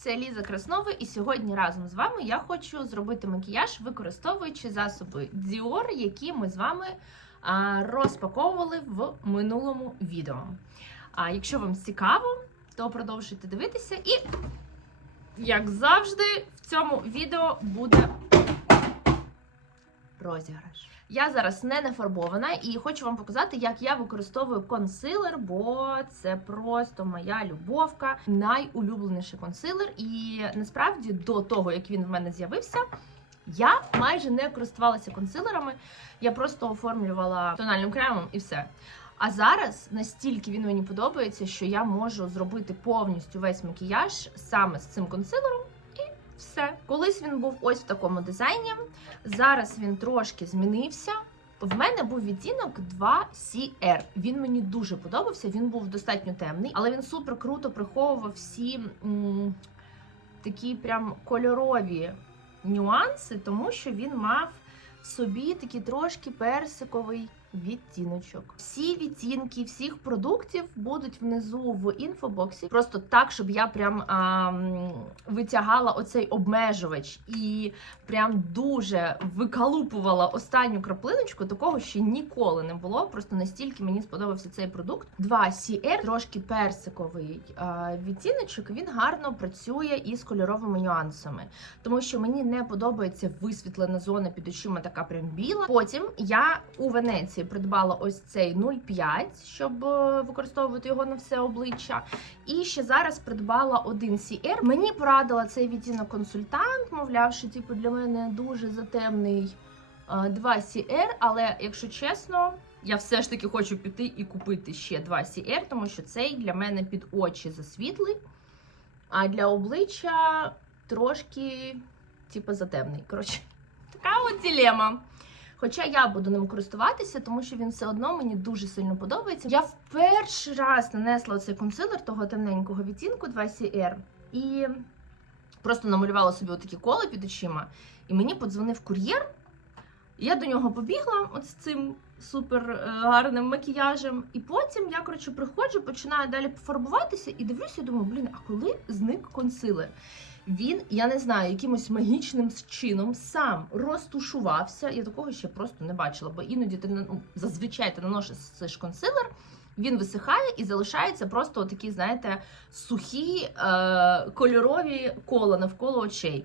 це Ліза Краснова, і сьогодні разом з вами я хочу зробити макіяж, використовуючи засоби Dior, які ми з вами розпаковували в минулому відео. А якщо вам цікаво, то продовжуйте дивитися. І, як завжди, в цьому відео буде розіграш. Я зараз не нафарбована і хочу вам показати, як я використовую консилер, бо це просто моя любовка, найулюбленіший консилер. І насправді до того, як він в мене з'явився, я майже не користувалася консилерами. Я просто оформлювала тональним кремом і все. А зараз настільки він мені подобається, що я можу зробити повністю весь макіяж саме з цим консилером. Все, колись він був ось в такому дизайні. Зараз він трошки змінився. В мене був відтінок 2CR. Він мені дуже подобався. Він був достатньо темний, але він супер круто приховував всі м, такі прям кольорові нюанси, тому що він мав собі такий трошки персиковий відтіночок. Всі відтінки всіх продуктів будуть внизу в інфобоксі. Просто так, щоб я прям а, витягала оцей обмежувач і прям дуже викалупувала останню краплиночку. Такого ще ніколи не було. Просто настільки мені сподобався цей продукт. 2 CR, трошки персиковий а, відтіночок. Він гарно працює із кольоровими нюансами, тому що мені не подобається висвітлена зона під очима, така прям біла. Потім я у Венеції придбала ось цей 0,5, щоб е, використовувати його на все обличчя. І ще зараз придбала один CR. Мені порадила цей відтінок консультант, мовляв, що типу для мене дуже затемний е, 2 CR, але якщо чесно. Я все ж таки хочу піти і купити ще 2 CR, тому що цей для мене під очі засвітлий, а для обличчя трошки, типу, затемний. Коротше, така от дилема. Хоча я буду ним користуватися, тому що він все одно мені дуже сильно подобається. Я в перший раз нанесла цей консилер того темненького відтінку 2CR і просто намалювала собі отакі кола під очима. І мені подзвонив кур'єр. Я до нього побігла от з цим супер е, гарним макіяжем. І потім я коротше приходжу, починаю далі пофарбуватися і дивлюся, і думаю, блін, а коли зник консилер? Він, я не знаю, якимось магічним чином сам розтушувався. Я такого ще просто не бачила, бо іноді ти ну, зазвичай ти наносиш консилер, він висихає і залишаються просто такі, знаєте, сухі е- кольорові кола навколо очей.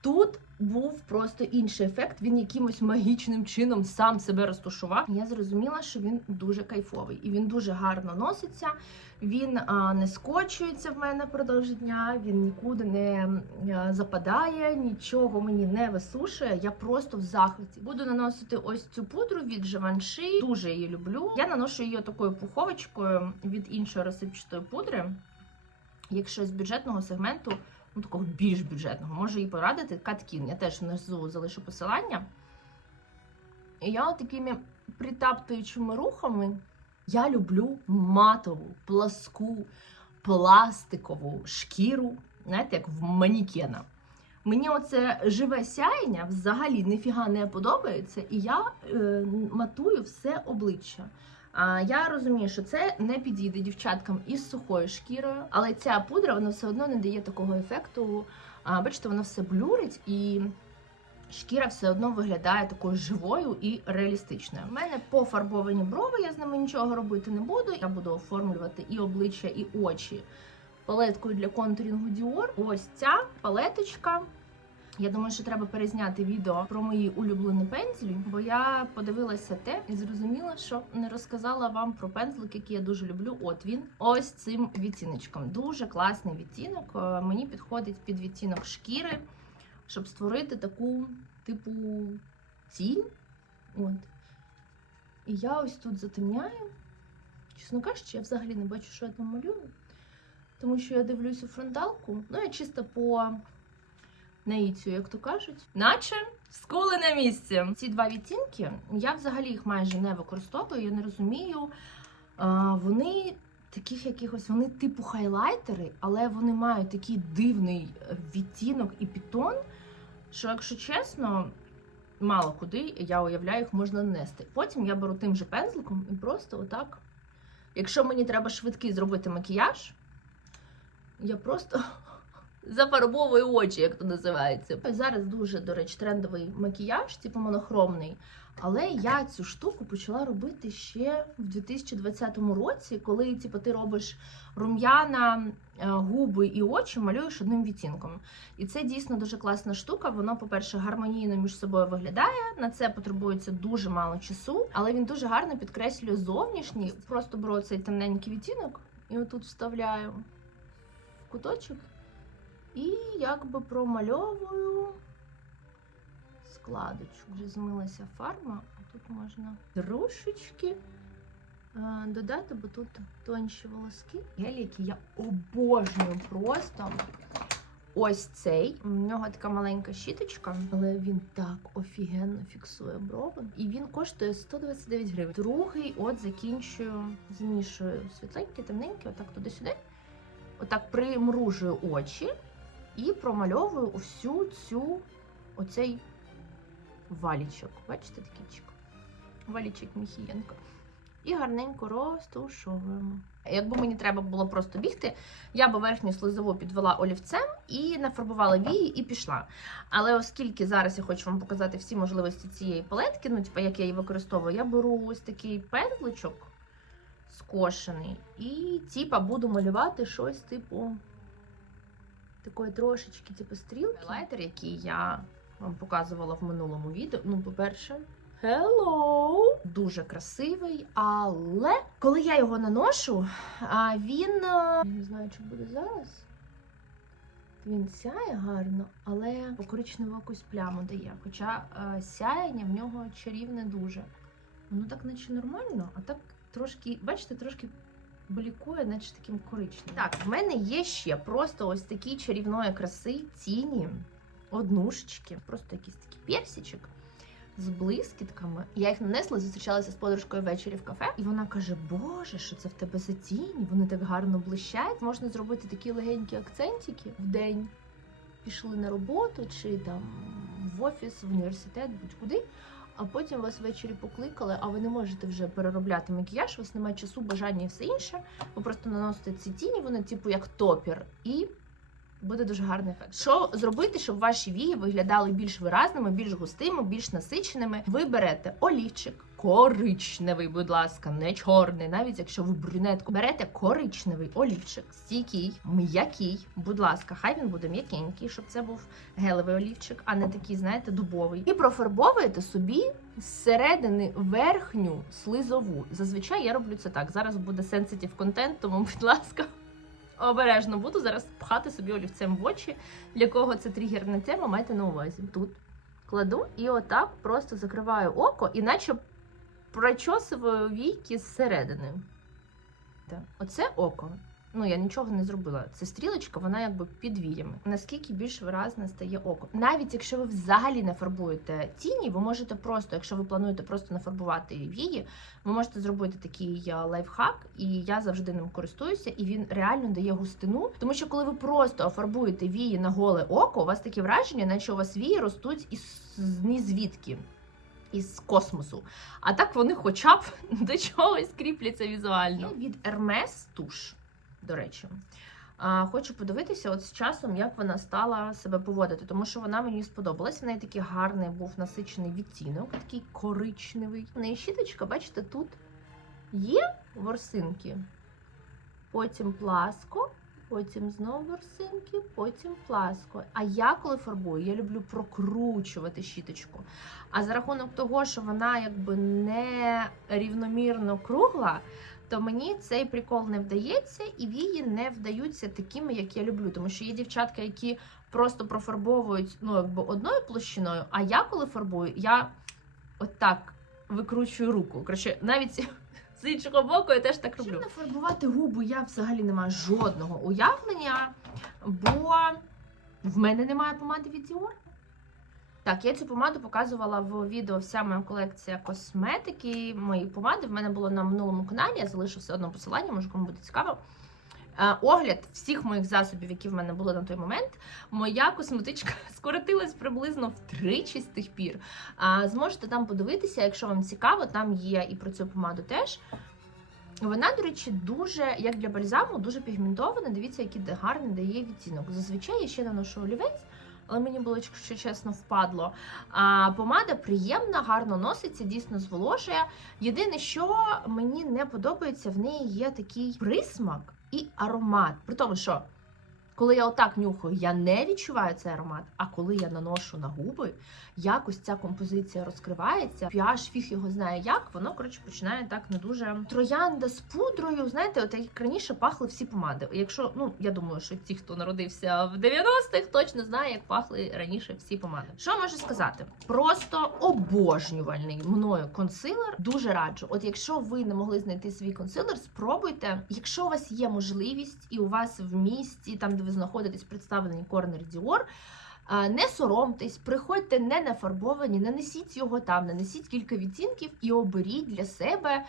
Тут був просто інший ефект. Він якимось магічним чином сам себе розташував. Я зрозуміла, що він дуже кайфовий і він дуже гарно носиться. Він а, не скочується в мене продовж дня, він нікуди не западає, нічого мені не висушує. Я просто в захваті. Буду наносити ось цю пудру від Givenchy. Дуже її люблю. Я наношу її такою пуховочкою від іншої розсипчатої пудри. Якщо з бюджетного сегменту ну, такого більш бюджетного. Можу їй порадити Каткін. Я теж внизу залишу посилання. І я такими притаптуючими рухами я люблю матову, пласку, пластикову шкіру, знаєте, як в манікена. Мені оце живе сяєння взагалі ніфіга не подобається, і я е, матую все обличчя. Я розумію, що це не підійде дівчаткам із сухою шкірою, але ця пудра вона все одно не дає такого ефекту. Бачите, вона все блюрить і шкіра все одно виглядає такою живою і реалістичною. У мене пофарбовані брови, я з ними нічого робити не буду. Я буду оформлювати і обличчя, і очі палеткою для контурінгу Dior. Ось ця палеточка. Я думаю, що треба перезняти відео про мої улюблені пензлі, бо я подивилася те і зрозуміла, що не розказала вам про пензлик, який я дуже люблю. От він ось цим відтіночком. Дуже класний відтінок. Е, Мені підходить під відтінок шкіри, щоб створити таку типу тінь. От. І я ось тут затемняю. Чесно кажучи, я взагалі не бачу, що я там малюю. Тому що я дивлюся фронталку. Ну, я чисто по наїцію, як то кажуть, наче скули на місці. Ці два відтінки я взагалі їх майже не використовую. Я не розумію. А, вони таких якихось, вони типу хайлайтери, але вони мають такий дивний відтінок і підтон, що, якщо чесно, мало куди я уявляю, їх можна нанести. Потім я беру тим же пензликом і просто отак. Якщо мені треба швидкий зробити макіяж, я просто зафарбовую очі, як то називається. Зараз дуже, до речі, трендовий макіяж, типу монохромний. Але я цю штуку почала робити ще в 2020 році, коли типу, ти робиш рум'яна, е, губи і очі малюєш одним відтінком. І це дійсно дуже класна штука. Воно, по-перше, гармонійно між собою виглядає. На це потребується дуже мало часу, але він дуже гарно підкреслює зовнішній. Просто беру цей темненький відтінок і отут вставляю в куточок. І якби промальовую складочку. Вже змилася фарба, а тут можна трошечки е, додати, бо тут тонші волоски. Гель, який я обожнюю просто. Ось цей. У нього така маленька щіточка, але він так офігенно фіксує брови. І він коштує 129 гривень. Другий, от закінчую, змішую світленьке, темненьке, отак туди-сюди. Отак примружую очі і промальовую всю цю оцей валічок. Бачите такий чик? Валічок Міхієнко. І гарненько розтушовуємо. Якби мені треба було просто бігти, я би верхню слизову підвела олівцем і нафарбувала вії і пішла. Але оскільки зараз я хочу вам показати всі можливості цієї палетки, ну типу, як я її використовую, я беру ось такий пензличок скошений, і типа буду малювати щось типу такої трошечки, типу, стрілки. Лайтер, який я вам показувала в минулому відео. Ну, по-перше, hello! Дуже красивий, але коли я його наношу, він е, не знаю, чи буде зараз. Він сяє гарно, але коричневу якусь пляму дає. Хоча е, сяяння в нього чарівне дуже. Воно так, наче нормально, а так трошки, бачите, трошки блікує, наче таким коричневим. Так, в мене є ще просто ось такі чарівної краси тіні, однушечки, просто якийсь такий персичок з блискітками. Я їх нанесла, зустрічалася з подружкою ввечері в кафе, і вона каже: Боже, що це в тебе за тіні? Вони так гарно блищать. Можна зробити такі легенькі акцентики в день. Пішли на роботу чи там в офіс, в університет, будь-куди. А потім вас ввечері покликали, а ви не можете вже переробляти макіяж, у вас немає часу, бажання і все інше. Ви просто наносите ці тіні, вони типу як топір, і буде дуже гарний ефект. Що зробити, щоб ваші вії виглядали більш виразними, більш густими, більш насиченими? Ви берете олівчик. Коричневий, будь ласка, не чорний, навіть якщо ви брюнетку берете коричневий олівчик, стійкий, м'який. Будь ласка, хай він буде м'якенький, щоб це був гелевий олівчик, а не такий, знаєте, дубовий. І профарбовуєте собі зсередини верхню слизову. Зазвичай я роблю це так. Зараз буде сенситив контент, тому, будь ласка. Обережно буду зараз пхати собі олівцем в очі. Для кого це тригерна тема, майте на увазі. Тут кладу і отак просто закриваю око, іначе прочосую війки зсередини. Так. Оце око. Ну, я нічого не зробила. Це стрілочка, вона якби під віями. Наскільки більш виразне стає око. Навіть якщо ви взагалі не фарбуєте тіні, ви можете просто, якщо ви плануєте просто нафарбувати вії, ви можете зробити такий е, лайфхак, і я завжди ним користуюся, і він реально дає густину. Тому що коли ви просто фарбуєте вії на голе око, у вас таке враження, наче у вас вії ростуть із ні звідки. Із космосу. А так вони хоча б до чогось кріпляться візуально. І від Hermes туш, до речі. Хочу подивитися от з часом, як вона стала себе поводити, тому що вона мені сподобалась. В неї такий гарний був насичений відтінок, такий коричневий. В неї щіточка, бачите, тут є ворсинки, потім пласко, потім знову ворсинки, потім пласко. А я коли фарбую, я люблю прокручувати щіточку. А за рахунок того, що вона якби не рівномірно кругла, то мені цей прикол не вдається, і вії не вдаються такими, як я люблю. Тому що є дівчатка, які просто профарбовують ну, якби одною площиною, а я коли фарбую, я отак викручую руку. Коротше, навіть з іншого боку я теж так роблю. Чим нафарбувати губи я взагалі не маю жодного уявлення, бо в мене немає помади від Dior. Так, я цю помаду показувала в відео вся моя колекція косметики. Мої помади в мене було на минулому каналі. Я залишу все одно посилання, може кому буде цікаво. Е, Огляд всіх моїх засобів, які в мене були на той момент, моя косметичка скоротилась приблизно втричі з тих пір. Зможете там подивитися, якщо вам цікаво, там є і про цю помаду теж. Вона, до речі, дуже, як для бальзаму, дуже пігментована. Дивіться, який гарний дає відтінок. Зазвичай я ще наношу олівець, але мені було, якщо чесно, впадло. А помада приємна, гарно носиться, дійсно зволожує. Єдине, що мені не подобається, в неї є такий присмак і аромат. При тому, що коли я отак нюхаю, я не відчуваю цей аромат. А коли я наношу на губи, якось ця композиція розкривається. Піаж фіг його знає як, воно коротше починає так не дуже троянда з пудрою. Знаєте, от як раніше пахли всі помади. Якщо ну я думаю, що ті, хто народився в 90-х, точно знає, як пахли раніше всі помади. Що можу сказати? Просто обожнювальний мною консилер. Дуже раджу. От якщо ви не могли знайти свій консилер, спробуйте. Якщо у вас є можливість і у вас в місті, там де ви знаходитесь, представлені корнер Dior, Не соромтесь, приходьте не нафарбовані, нанесіть його там, нанесіть кілька відтінків і оберіть для себе.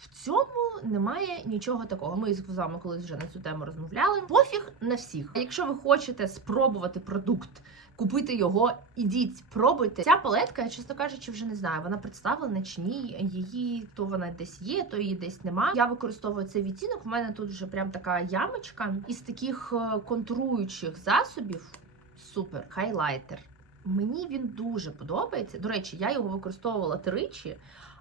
В цьому немає нічого такого. Ми з вами колись вже на цю тему розмовляли. Пофіг на всіх. Якщо ви хочете спробувати продукт, купити його, ідіть, пробуйте. Ця палетка, я чесно кажучи, вже не знаю, вона представлена чи ні. Її то вона десь є, то її десь нема. Я використовую цей відтінок. У мене тут вже прям така ямочка із таких е, контуруючих засобів. Супер, хайлайтер. Мені він дуже подобається. До речі, я його використовувала тричі,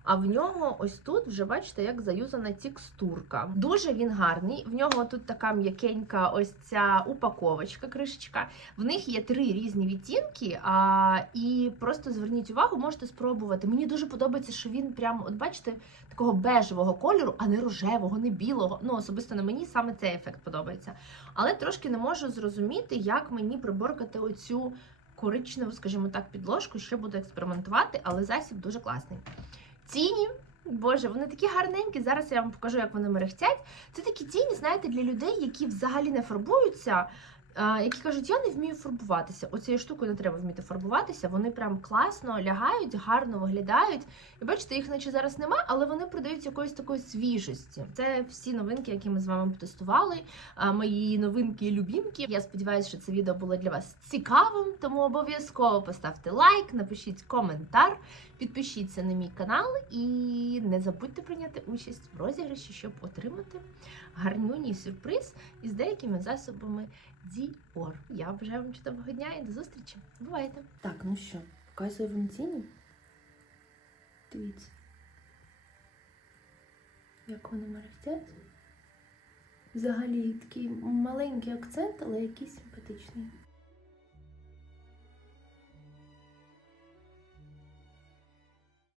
а в нього ось тут вже бачите, як заюзана текстурка. Дуже він гарний. В нього тут така м'якенька ось ця упаковочка, кришечка. В них є три різні відтінки. А, і просто зверніть увагу, можете спробувати. Мені дуже подобається, що він прям, от бачите, такого бежевого кольору, а не рожевого, не білого. Ну, особисто на мені саме цей ефект подобається. Але трошки не можу зрозуміти, як мені приборкати оцю коричневу, скажімо так, підложку. Ще буду експериментувати, але засіб дуже класний. Тіні. Боже, вони такі гарненькі. Зараз я вам покажу, як вони мерехтять. Це такі тіні, знаєте, для людей, які взагалі не фарбуються, які кажуть, я не вмію фарбуватися. Оцією штукою не треба вміти фарбуватися. Вони прям класно лягають, гарно виглядають. І бачите, їх наче зараз нема, але вони придають якоїсь такої свіжості. Це всі новинки, які ми з вами потестували. Мої новинки і любімки. Я сподіваюся, що це відео було для вас цікавим, тому обов'язково поставте лайк, напишіть коментар, підпишіться на мій канал і не забудьте прийняти участь в розіграші, щоб отримати гарнюній сюрприз із деякими засобами Dior. Я бажаю вам чудового дня і до зустрічі. Бувайте! Так, ну що, показую вам ціни. Дивіться. Як вони мерехтять. Взагалі такий маленький акцент, але якийсь симпатичний.